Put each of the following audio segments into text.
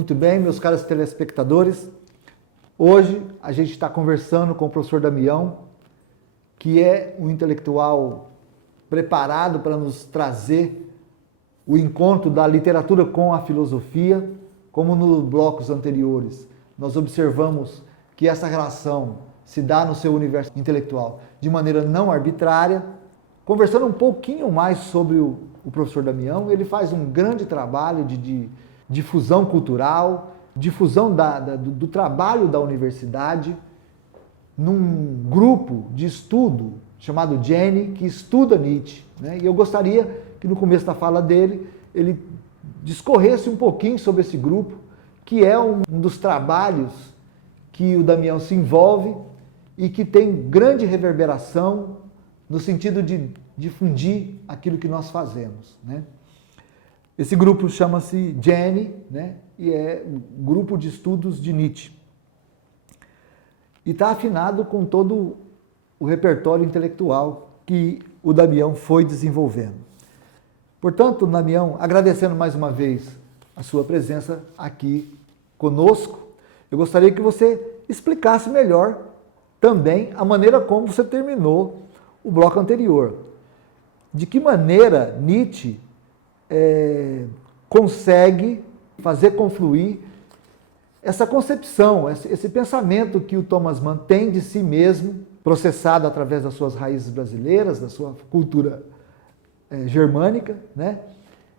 Muito bem, meus caros telespectadores. Hoje a gente está conversando com o professor Damião, que é um intelectual preparado para nos trazer o encontro da literatura com a filosofia, como nos blocos anteriores. Nós observamos que essa relação se dá no seu universo intelectual de maneira não arbitrária. Conversando um pouquinho mais sobre o professor Damião, ele faz um grande trabalho de difusão cultural, difusão do trabalho da universidade, num grupo de estudo chamado GENI, que estuda Nietzsche, né? E eu gostaria que no começo da fala dele, ele discorresse um pouquinho sobre esse grupo, que é um dos trabalhos que o Damião se envolve e que tem grande reverberação no sentido de difundir aquilo que nós fazemos, né? Esse grupo chama-se GENI, né? E é um grupo de estudos de Nietzsche. E está afinado com todo o repertório intelectual que o Damião foi desenvolvendo. Portanto, Damião, agradecendo mais uma vez a sua presença aqui conosco, eu gostaria que você explicasse melhor também a maneira como você terminou o bloco anterior. De que maneira Nietzsche consegue fazer confluir essa concepção, esse pensamento que o Thomas Mann tem de si mesmo, processado através das suas raízes brasileiras, da sua cultura germânica, né?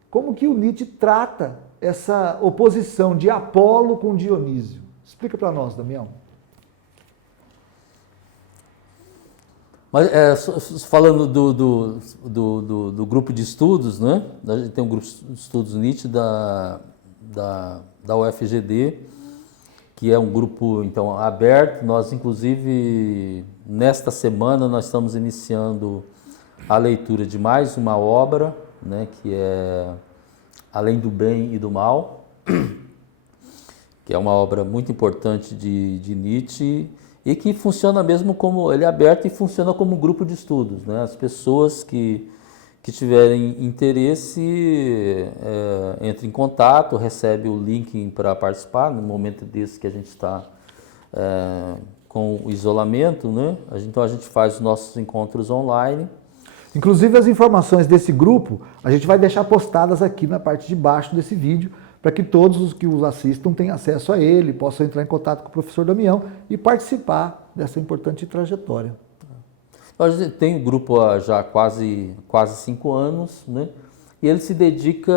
Como que o Nietzsche trata essa oposição de Apolo com Dionísio? Explica para nós, Damião. Mas falando do grupo de estudos, né? A gente tem um grupo de estudos Nietzsche da UFGD, que é um grupo então aberto. Nós, inclusive, nesta semana, nós estamos iniciando a leitura de mais uma obra, né? Que é Além do Bem e do Mal, que é uma obra muito importante de Nietzsche, e que funciona mesmo como, ele é aberto e funciona como um grupo de estudos, né? As pessoas que tiverem interesse entram em contato, recebem o link para participar, no momento desse que a gente está com o isolamento, né? Então a gente faz os nossos encontros online. Inclusive as informações desse grupo a gente vai deixar postadas aqui na parte de baixo desse vídeo, para que todos os que os assistam tenham acesso a ele, possam entrar em contato com o professor Damião e participar dessa importante trajetória. A gente tem um grupo há já quase 5 anos, né? E ele se dedica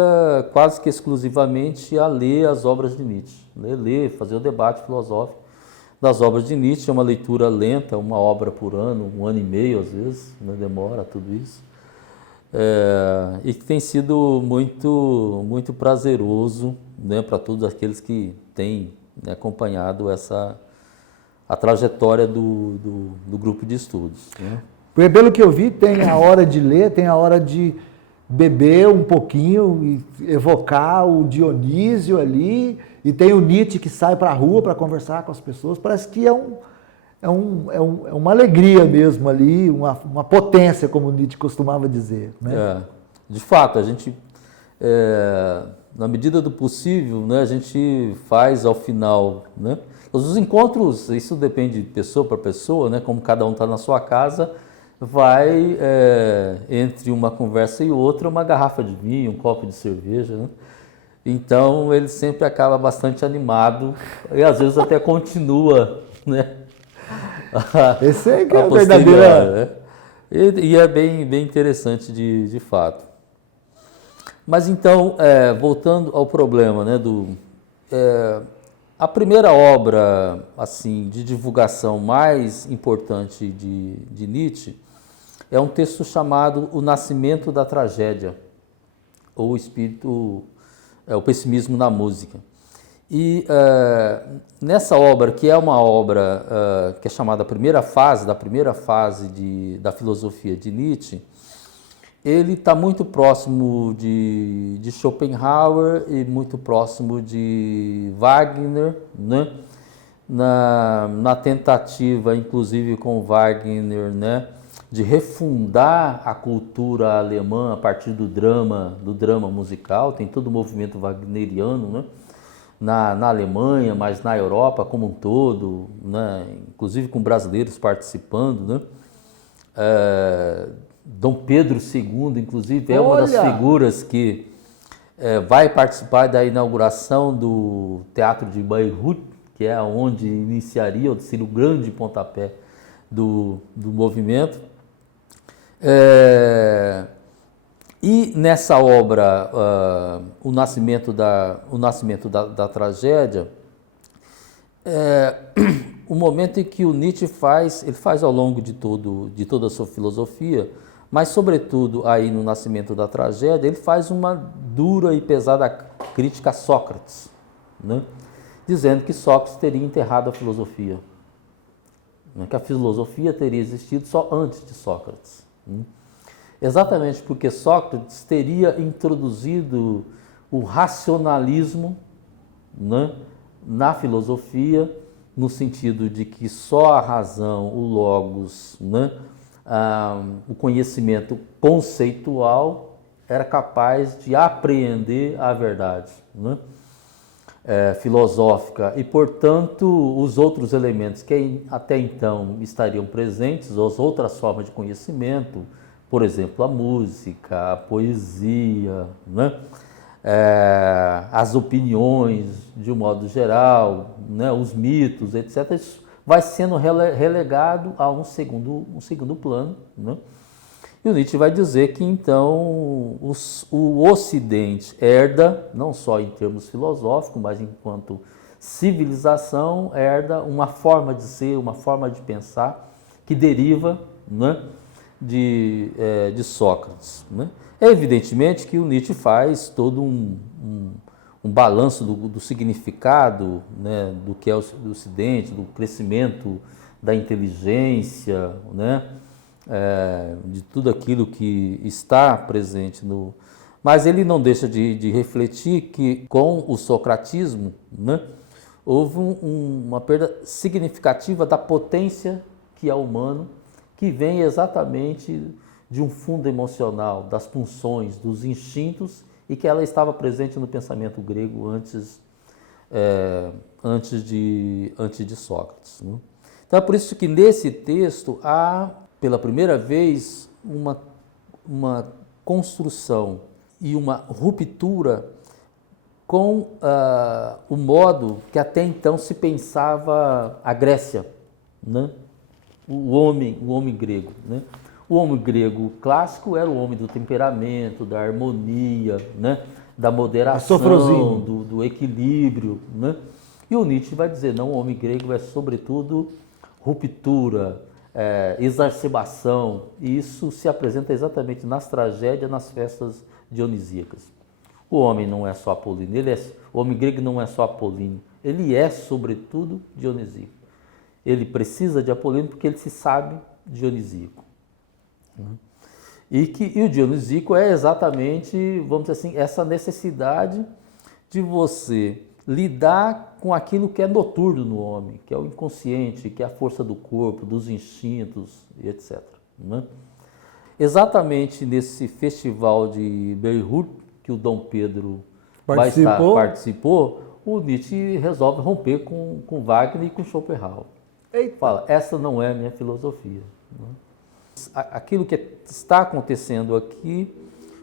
quase que exclusivamente a ler as obras de Nietzsche, ler, fazer o debate filosófico das obras de Nietzsche. É uma leitura lenta, uma obra por ano, 1 ano e meio às vezes, né? Demora tudo isso. E que tem sido muito prazeroso, né, para todos aqueles que têm, né, acompanhado a trajetória do grupo de estudos, né? Pelo que eu vi, tem a hora de ler, tem a hora de beber um pouquinho e evocar o Dionísio ali, e tem o Nietzsche que sai para a rua para conversar com as pessoas. Parece que é uma alegria mesmo ali, uma potência, como o Nietzsche costumava dizer, né? De fato, a gente, na medida do possível, né, a gente faz ao final, né? Os encontros, isso depende de pessoa para pessoa, né? Como cada um está na sua casa, vai entre uma conversa e outra, uma garrafa de vinho, um copo de cerveja, né? Então ele sempre acaba bastante animado e às vezes até continua, né? Esse é que é a verdadeira... Né? E é bem interessante de fato. Mas então, voltando ao problema, né, a primeira obra assim, de divulgação mais importante de Nietzsche é um texto chamado O Nascimento da Tragédia, ou o Pessimismo na Música. E nessa obra, que é uma obra que é chamada da primeira fase da filosofia de Nietzsche, ele está muito próximo de Schopenhauer e muito próximo de Wagner, né? Na tentativa, inclusive com Wagner, né, de refundar a cultura alemã a partir do drama musical. Tem todo o movimento wagneriano, né, na Alemanha, mas na Europa como um todo, né? Inclusive com brasileiros participando, né? Dom Pedro II, inclusive, é uma das figuras que vai participar da inauguração do Teatro de Bayreuth, que é onde iniciaria, seria o grande pontapé do movimento. E nessa obra, o nascimento da tragédia, o momento em que o Nietzsche ele faz ao longo de toda a sua filosofia, mas sobretudo aí no nascimento da tragédia, ele faz uma dura e pesada crítica a Sócrates, né? Dizendo que Sócrates teria enterrado a filosofia, né? Que a filosofia teria existido só antes de Sócrates, né? Exatamente porque Sócrates teria introduzido o racionalismo, né, na filosofia, no sentido de que só a razão, o logos, né, o conhecimento conceitual era capaz de apreender a verdade, né, filosófica, e, portanto, os outros elementos que até então estariam presentes, as outras formas de conhecimento, por exemplo, a música, a poesia, né? As opiniões de um modo geral, né? Os mitos, etc. Isso vai sendo relegado a um segundo plano, né? E o Nietzsche vai dizer que então o Ocidente herda, não só em termos filosóficos, mas enquanto civilização, herda uma forma de ser, uma forma de pensar que deriva, né, de Sócrates, né? É evidentemente que o Nietzsche faz todo um balanço do significado, né, do que é o Ocidente, do crescimento da inteligência, né, de tudo aquilo que está presente no... Mas ele não deixa de refletir que com o socratismo, né, houve uma perda significativa da potência que é humano, que vem exatamente de um fundo emocional, das pulsões, dos instintos, e que ela estava presente no pensamento grego antes de Sócrates, né? Então é por isso que nesse texto há, pela primeira vez, uma construção e uma ruptura com o modo que até então se pensava a Grécia, né? O homem grego, né? O homem grego clássico era o homem do temperamento, da harmonia, né? Da moderação, do equilíbrio, né? E o Nietzsche vai dizer, não, o homem grego é sobretudo ruptura, exacerbação, e isso se apresenta exatamente nas tragédias, nas festas dionisíacas. O homem não é só apolíneo, o homem grego não é só apolíneo, ele é sobretudo dionisíaco. Ele precisa de Apolíneo porque ele se sabe dionisíaco. E o dionisíaco é exatamente, vamos dizer assim, essa necessidade de você lidar com aquilo que é noturno no homem, que é o inconsciente, que é a força do corpo, dos instintos, e etc. Né? Exatamente nesse festival de Bayreuth, que o Dom Pedro participou, o Nietzsche resolve romper com Wagner e com Schopenhauer. Eita. Fala, essa não é a minha filosofia, né? Aquilo que está acontecendo aqui,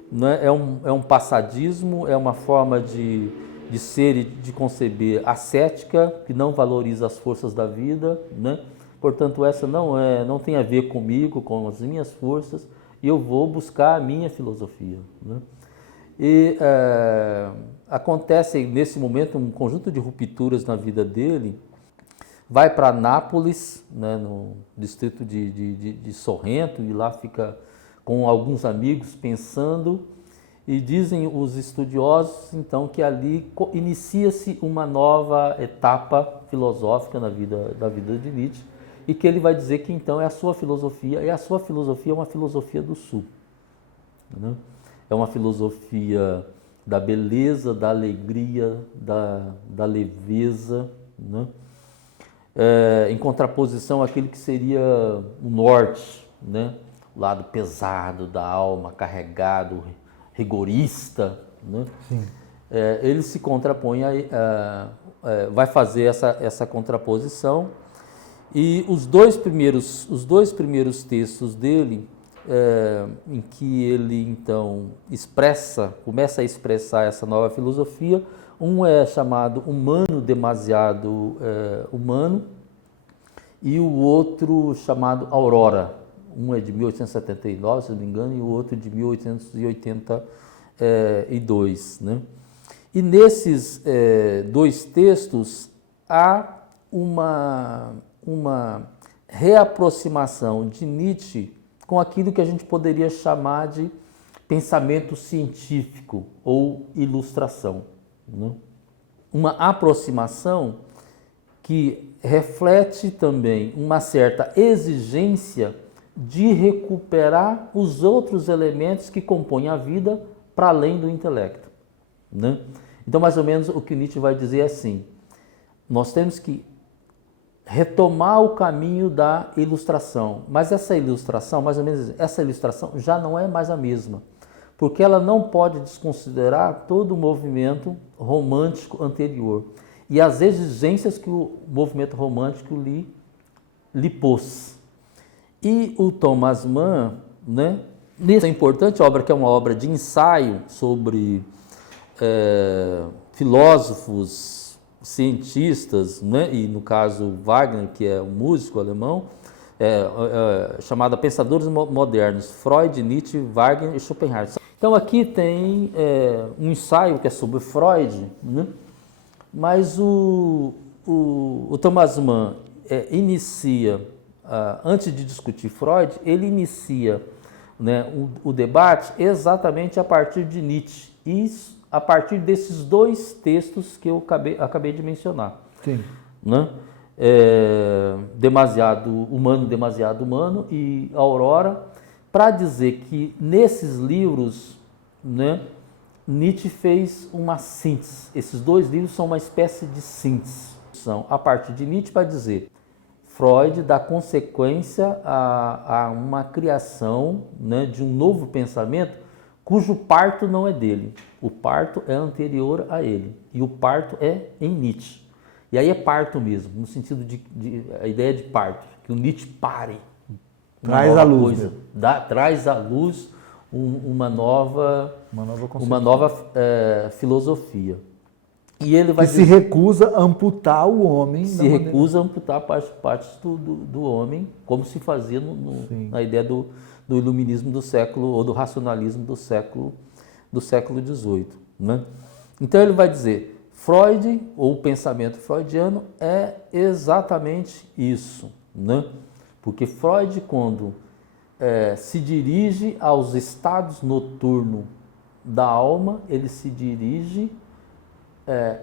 né, é um passadismo, é uma forma de ser e de conceber ascética, que não valoriza as forças da vida, né? Portanto, essa não tem a ver comigo, com as minhas forças, e eu vou buscar a minha filosofia, né? E acontece nesse momento um conjunto de rupturas na vida dele. Vai para Nápoles, né, no distrito de Sorrento, e lá fica com alguns amigos pensando, e dizem os estudiosos, então, que ali inicia-se uma nova etapa filosófica da vida de Nietzsche, e que ele vai dizer que, então, é a sua filosofia, e a sua filosofia é uma filosofia do Sul, né? É uma filosofia da beleza, da alegria, da leveza, né? Em contraposição àquilo que seria o norte, né? O lado pesado da alma, carregado, rigorista, né? Sim. ele se contrapõe, vai fazer essa contraposição. E os dois primeiros textos dele, em que ele então começa a expressar essa nova filosofia, um é chamado Humano Demasiado Humano, e o outro chamado Aurora. Um é de 1879, se não me engano, e o outro de 1882. Né? E nesses dois textos há uma reaproximação de Nietzsche com aquilo que a gente poderia chamar de pensamento científico ou ilustração. Né? Uma aproximação que reflete também uma certa exigência de recuperar os outros elementos que compõem a vida para além do intelecto. Né? Então, mais ou menos, o que Nietzsche vai dizer é assim: nós temos que retomar o caminho da ilustração, mas essa ilustração, mais ou menos, essa ilustração já não é mais a mesma, porque ela não pode desconsiderar todo o movimento romântico anterior e as exigências que o movimento romântico lhe pôs. E o Thomas Mann, né, nessa importante obra, que é uma obra de ensaio sobre filósofos, cientistas, né, e no caso Wagner, que é um músico alemão, chamada Pensadores Modernos, Freud, Nietzsche, Wagner e Schopenhauer. Então aqui tem um ensaio que é sobre Freud, né, mas o Thomas Mann inicia, antes de discutir Freud, ele inicia, né, o debate exatamente a partir de Nietzsche, e a partir desses dois textos que eu acabei de mencionar. Sim. Né? Demasiado Humano e Aurora, para dizer que nesses livros, né, Nietzsche fez uma síntese. Esses dois livros são uma espécie de síntese. São a partir de Nietzsche para dizer Freud dá consequência a uma criação, né, de um novo pensamento cujo parto não é dele. O parto é anterior a ele. E o parto é em Nietzsche. E aí é parto mesmo, no sentido de a ideia de parto, que o Nietzsche pare. Traz à luz. Coisa, traz à luz uma nova filosofia. E ele vai se recusa a amputar o homem. Recusa a amputar partes do homem, como se fazia na ideia do iluminismo do século, ou do racionalismo do século XVIII. Né? Então ele vai dizer, Freud, ou o pensamento freudiano, é exatamente isso. Né? Porque Freud, quando se dirige aos estados noturnos da alma, ele se dirige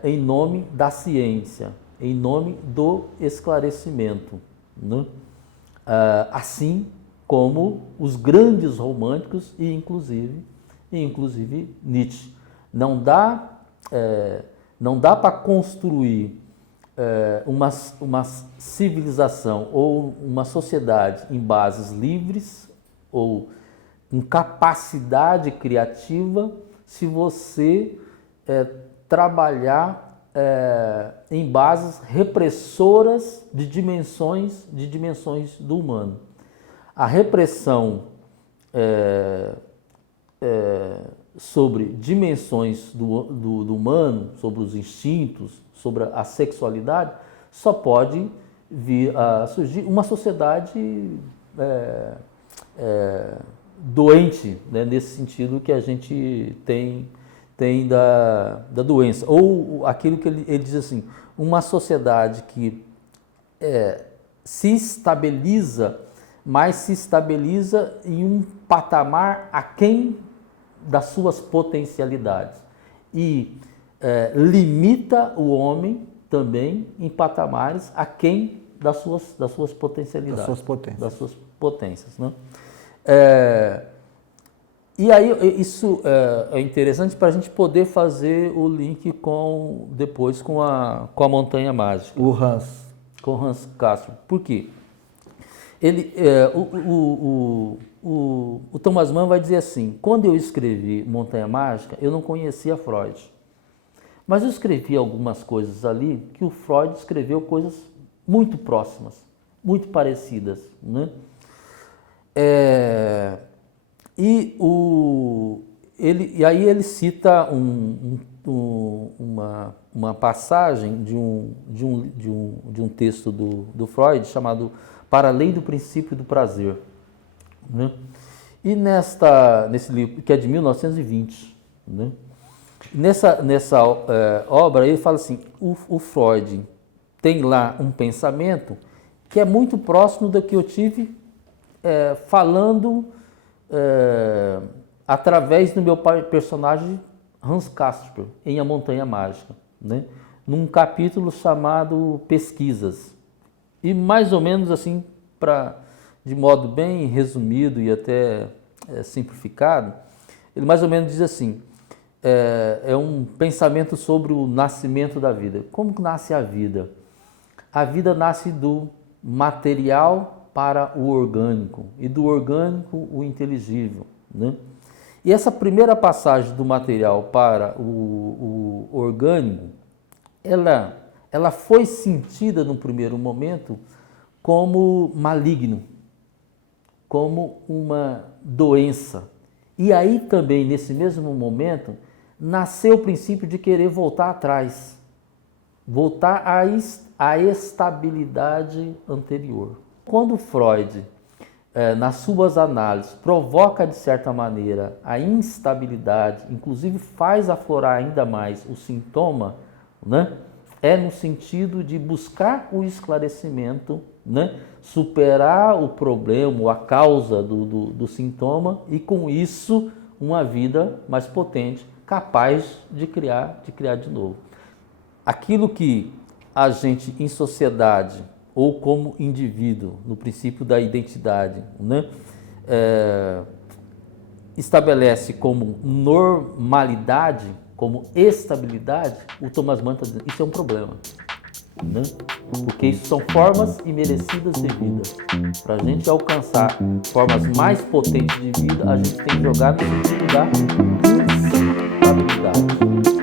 em nome da ciência, em nome do esclarecimento. Né? Assim como os grandes românticos e inclusive Nietzsche. Não dá para construir uma civilização ou uma sociedade em bases livres ou com capacidade criativa se você trabalhar em bases repressoras de dimensões do humano. A repressão sobre dimensões do humano, sobre os instintos, sobre a sexualidade, só pode vir a surgir uma sociedade doente, né, nesse sentido que a gente tem da doença. Ou aquilo que ele diz assim, uma sociedade que se estabiliza, mas se estabiliza em um patamar aquém das suas potencialidades e limita o homem também em patamares aquém das suas potencialidades, das suas potências. Né? E aí isso é interessante para a gente poder fazer o link depois com a Montanha Mágica. Com Hans Castorp. Por quê? O Thomas Mann vai dizer assim, quando eu escrevi Montanha Mágica, eu não conhecia Freud. Mas eu escrevi algumas coisas ali que o Freud escreveu coisas muito próximas, muito parecidas, né? E aí ele cita uma passagem de um texto do Freud chamado Para a Lei do Princípio do Prazer, né? E nesse livro, que é de 1920, né? Nessa obra ele fala assim, o Freud tem lá um pensamento que é muito próximo do que eu tive falando através do meu personagem Hans Casper, em A Montanha Mágica, né? Num capítulo chamado Pesquisas. E mais ou menos assim, de modo bem resumido e até simplificado, ele mais ou menos diz assim, é um pensamento sobre o nascimento da vida. Como que nasce a vida? A vida nasce do material para o orgânico e do orgânico o inteligível, né? E essa primeira passagem do material para o orgânico, ela foi sentida no primeiro momento como maligno, como uma doença. E aí também, nesse mesmo momento, nasceu o princípio de querer voltar atrás, voltar à estabilidade anterior. Quando Freud, nas suas análises, provoca de certa maneira a instabilidade, inclusive faz aflorar ainda mais o sintoma, né? É no sentido de buscar o esclarecimento, né? Superar o problema, a causa do sintoma e com isso uma vida mais potente, capaz de criar de novo. Aquilo que a gente em sociedade ou como indivíduo, no princípio da identidade, né, estabelece como normalidade, como estabilidade, o Thomas Mann está dizendo, isso é um problema, né? Porque isso são formas imerecidas de vida. Para a gente alcançar formas mais potentes de vida, a gente tem que jogar no sentido da instabilidade.